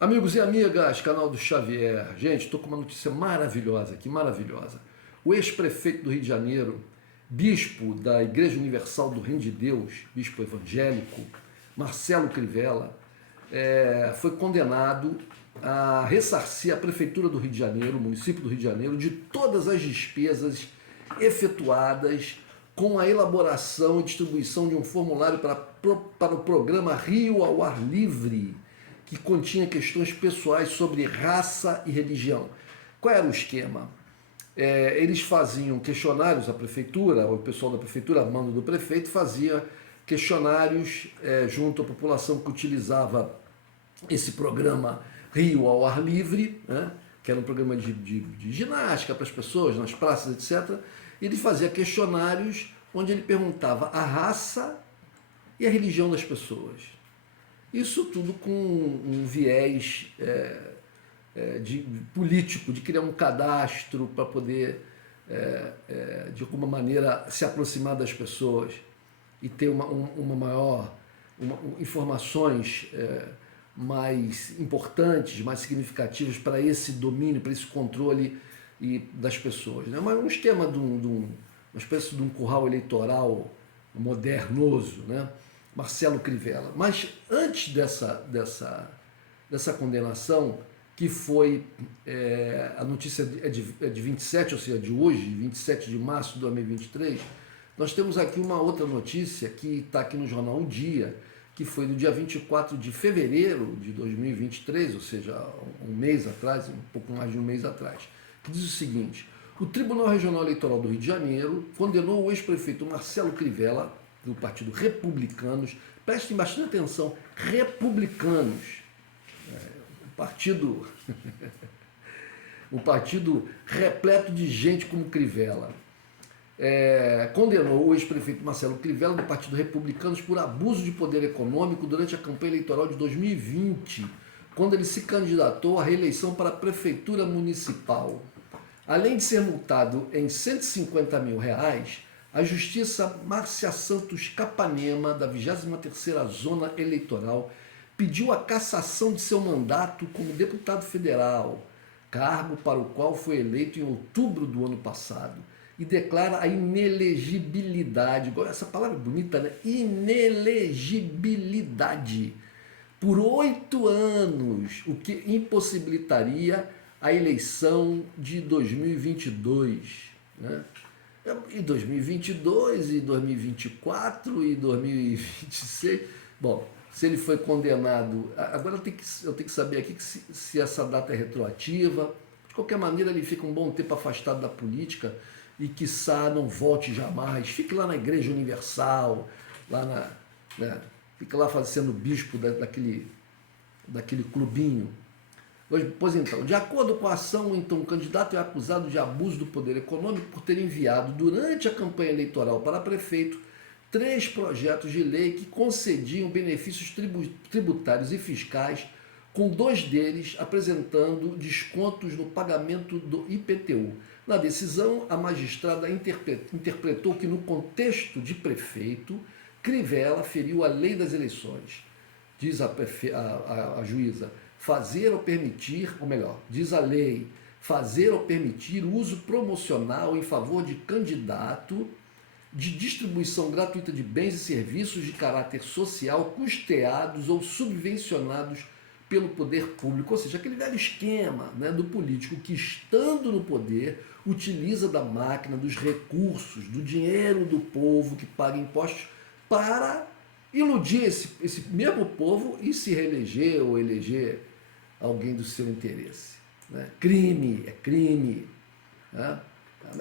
Amigos e amigas, canal do Xavier. Gente, estou com uma notícia maravilhosa aqui, maravilhosa. O ex-prefeito do Rio de Janeiro, bispo da Igreja Universal do Reino de Deus, bispo evangélico, Marcelo Crivella, foi condenado a ressarcir a Prefeitura do Rio de Janeiro, o município do Rio de Janeiro, de todas as despesas efetuadas com a elaboração e distribuição de um formulário para o programa Rio ao Ar Livre, que continha questões pessoais sobre raça e religião. Qual era o esquema? Eles faziam questionários, a prefeitura, o pessoal da prefeitura, a mando do prefeito, fazia questionários junto à população que utilizava esse programa Rio ao Ar Livre, né, que era um programa de ginástica para as pessoas, nas praças, etc. E ele fazia questionários onde ele perguntava a raça e a religião das pessoas. Isso tudo com um viés político, de criar um cadastro para poder, de alguma maneira, se aproximar das pessoas e ter uma maior, informações mais importantes, mais significativas para esse domínio, para esse controle das pessoas. Né? Mas um esquema uma espécie de um curral eleitoral modernoso, né? Marcelo Crivella. Mas antes dessa condenação, que foi, a notícia é de 27, ou seja, de hoje, 27 de março de 2023, nós temos aqui uma outra notícia que está aqui no jornal O Dia, que foi do dia 24 de fevereiro de 2023, ou seja, um mês atrás, um pouco mais de um mês atrás, que diz o seguinte: o Tribunal Regional Eleitoral do Rio de Janeiro condenou o ex-prefeito Marcelo Crivella, do Partido Republicanos, prestem bastante atenção, Republicanos, um partido repleto de gente como Crivella, condenou o ex-prefeito Marcelo Crivella, do Partido Republicanos, por abuso de poder econômico durante a campanha eleitoral de 2020, quando ele se candidatou à reeleição para a Prefeitura Municipal. Além de ser multado em R$150 mil, a Justiça Márcia Santos Capanema, da 23ª Zona Eleitoral, pediu a cassação de seu mandato como deputado federal, cargo para o qual foi eleito em outubro do ano passado, e declara a inelegibilidade, essa palavra é bonita, né? Inelegibilidade, por 8 anos, o que impossibilitaria a eleição de 2022, né? E 2022, e 2024, e 2026. Bom, se ele foi condenado, agora eu tenho que saber aqui se essa data é retroativa. De qualquer maneira, ele fica um bom tempo afastado da política e, quiçá, não volte jamais. Fique lá na Igreja Universal, fica lá sendo bispo daquele clubinho. Pois então, de acordo com a ação, então, o candidato é acusado de abuso do poder econômico por ter enviado, durante a campanha eleitoral para prefeito, 3 projetos de lei que concediam benefícios tributários e fiscais, com 2 deles apresentando descontos no pagamento do IPTU. Na decisão, a magistrada interpretou que, no contexto de prefeito, Crivella feriu a lei das eleições. Diz a juíza: fazer ou permitir, ou melhor, diz a lei, fazer ou permitir uso promocional em favor de candidato de distribuição gratuita de bens e serviços de caráter social custeados ou subvencionados pelo poder público. Ou seja, aquele velho esquema, né, do político que, estando no poder, utiliza da máquina, dos recursos, do dinheiro do povo que paga impostos para iludir esse mesmo povo e se reeleger ou eleger alguém do seu interesse. Né? Crime, é crime. Né?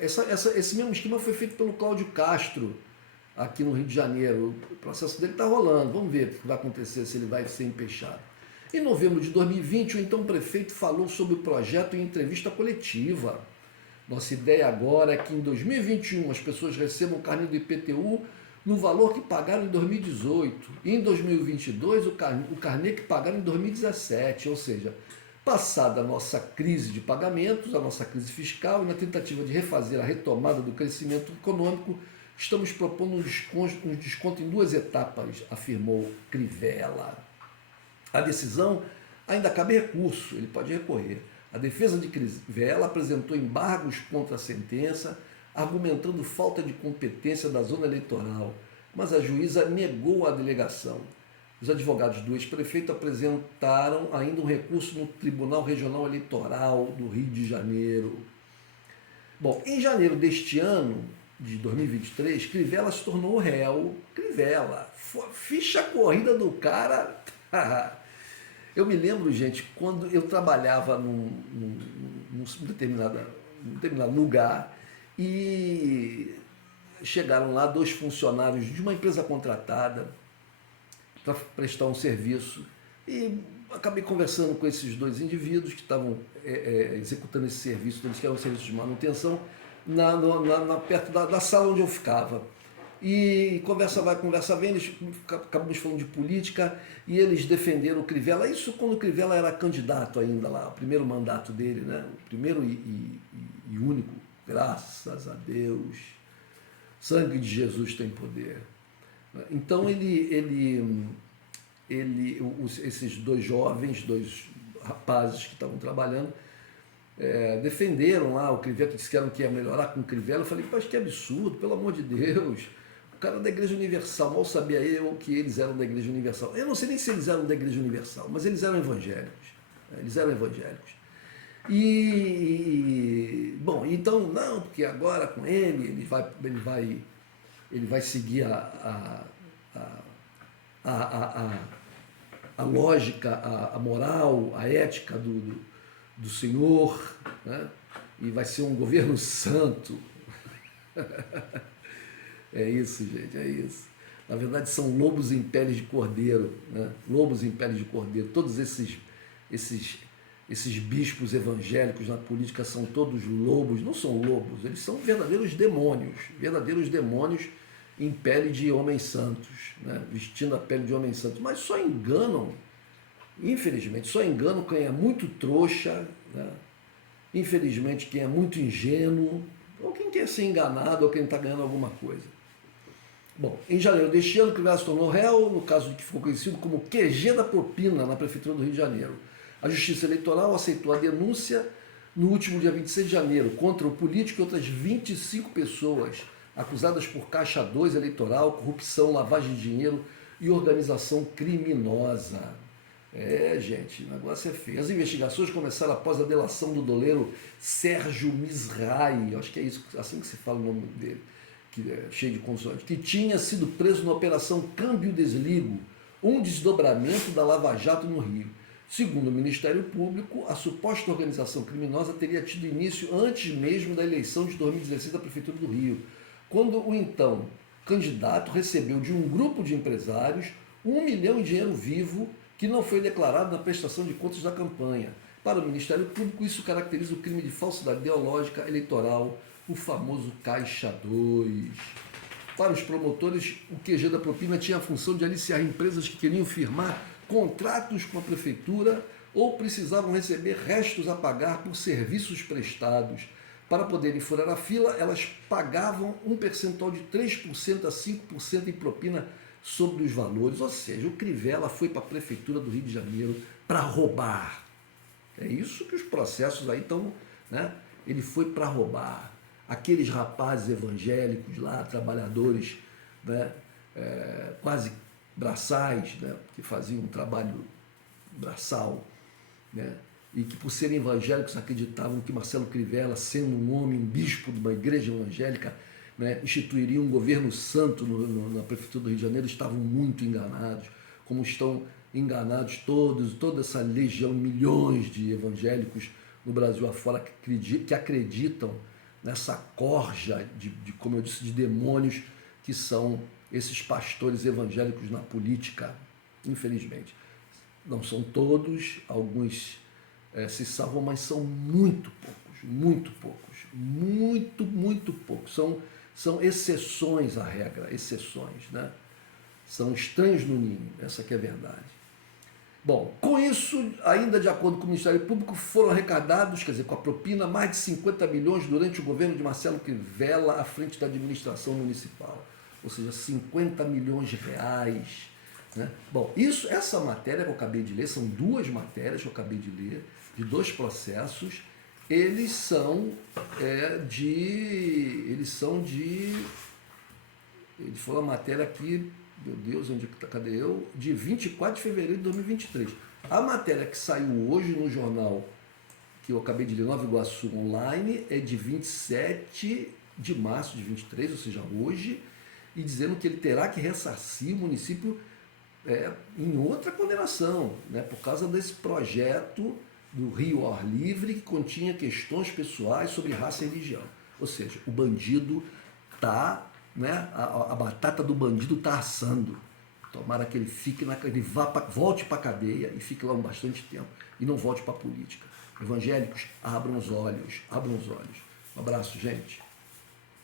Esse mesmo esquema foi feito pelo Cláudio Castro, aqui no Rio de Janeiro. O processo dele está rolando, vamos ver o que vai acontecer, se ele vai ser empechado. Em novembro de 2020, o então prefeito falou sobre o projeto em entrevista coletiva. Nossa ideia agora é que em 2021 as pessoas recebam o carnê do IPTU no valor que pagaram em 2018, e em 2022 o carnê que pagaram em 2017, ou seja, passada a nossa crise de pagamentos, a nossa crise fiscal, e na tentativa de refazer a retomada do crescimento econômico, estamos propondo um desconto em 2 etapas, afirmou Crivella. A decisão ainda cabe recurso, ele pode recorrer. A defesa de Crivella apresentou embargos contra a sentença, argumentando falta de competência da zona eleitoral, mas a juíza negou a delegação. Os advogados do ex-prefeito apresentaram ainda um recurso no Tribunal Regional Eleitoral do Rio de Janeiro. Bom, em janeiro deste ano, de 2023, Crivella se tornou réu. Crivella, ficha corrida do cara. Eu me lembro, gente, quando eu trabalhava num determinado lugar e chegaram lá 2 funcionários de uma empresa contratada para prestar um serviço e acabei conversando com esses 2 indivíduos que estavam executando esse serviço, eles queriam um serviço de manutenção perto da sala onde eu ficava. E conversa vai, conversa vem, eles acabamos falando de política e eles defenderam o Crivella, isso quando o Crivella era candidato ainda lá, o primeiro mandato dele, né? O primeiro e único, graças a Deus, sangue de Jesus tem poder. Então esses 2 jovens, 2 rapazes que estavam trabalhando, defenderam lá o Crivella, disseram que ia melhorar com o Crivella. Eu falei, mas que absurdo, pelo amor de Deus, o cara da Igreja Universal, mal sabia eu que eles eram da Igreja Universal. Eu não sei nem se eles eram da Igreja Universal, mas eles eram evangélicos. E bom, então, não, porque agora com ele vai seguir a lógica, a moral, a ética do Senhor, né? E vai ser um governo santo. É isso, gente, é isso. Na verdade, são lobos em peles de cordeiro, né? Lobos em peles de cordeiro. Todos esses bispos evangélicos na política são todos lobos, não são lobos, eles são verdadeiros demônios em pele de homens santos, né? Vestindo a pele de homens santos, mas só enganam, infelizmente, só enganam quem é muito trouxa, né? Infelizmente, quem é muito ingênuo, ou quem quer ser enganado, ou quem está ganhando alguma coisa. Bom, em janeiro deste ano, Crivella se tornou réu, no caso que ficou conhecido como QG da propina, na Prefeitura do Rio de Janeiro. A Justiça Eleitoral aceitou a denúncia no último dia 26 de janeiro contra o político e outras 25 pessoas acusadas por caixa 2 eleitoral, corrupção, lavagem de dinheiro e organização criminosa. Gente, o negócio é feio. As investigações começaram após a delação do doleiro Sérgio Misrai, acho que é isso, assim que se fala o nome dele, que é cheio de consoante, que tinha sido preso na Operação Câmbio Desligo, um desdobramento da Lava Jato no Rio. Segundo o Ministério Público, a suposta organização criminosa teria tido início antes mesmo da eleição de 2016 da Prefeitura do Rio, quando o então candidato recebeu de um grupo de empresários 1 milhão em dinheiro vivo que não foi declarado na prestação de contas da campanha. Para o Ministério Público, isso caracteriza o crime de falsidade ideológica eleitoral, o famoso Caixa 2. Para os promotores, o QG da propina tinha a função de aliciar empresas que queriam firmar contratos com a prefeitura ou precisavam receber restos a pagar por serviços prestados. Para poderem furar a fila, elas pagavam um percentual de 3% a 5% em propina sobre os valores. Ou seja, o Crivella foi para a Prefeitura do Rio de Janeiro para roubar. É isso que os processos aí estão, né? Ele foi para roubar. Aqueles rapazes evangélicos lá, trabalhadores, né? Quase braçais, né? Que faziam um trabalho braçal, né? E que por serem evangélicos acreditavam que Marcelo Crivella, sendo um homem, um bispo de uma igreja evangélica, né, instituiria um governo santo na Prefeitura do Rio de Janeiro, estavam muito enganados, como estão enganados toda essa legião, milhões de evangélicos no Brasil afora que acreditam nessa corja como eu disse, de demônios que são esses pastores evangélicos na política, infelizmente. Não são todos, alguns se salvam, mas são muito poucos. São exceções à regra, exceções, né? São estranhos no ninho, essa que é a verdade. Bom, com isso, ainda de acordo com o Ministério Público, foram arrecadados, quer dizer, com a propina, mais de 50 milhões durante o governo de Marcelo Crivella à frente da administração municipal. Ou seja, 50 milhões de reais Né? Bom, essa matéria que eu acabei de ler, são duas matérias que eu acabei de ler, de dois processos, eles são ele falou a matéria aqui, meu Deus, onde está, cadê eu? De 24 de fevereiro de 2023. A matéria que saiu hoje no jornal, que eu acabei de ler, Nova Iguaçu Online, é de 27 de março de 23, ou seja, hoje, e dizendo que ele terá que ressarcir o município em outra condenação, né, por causa desse projeto do Rio ao Ar Livre, que continha questões pessoais sobre raça e religião. Ou seja, o bandido está, né, a batata do bandido está assando. Tomara que ele fique ele volte para a cadeia e fique lá um bastante tempo e não volte para a política. Evangélicos, abram os olhos, abram os olhos. Um abraço, gente.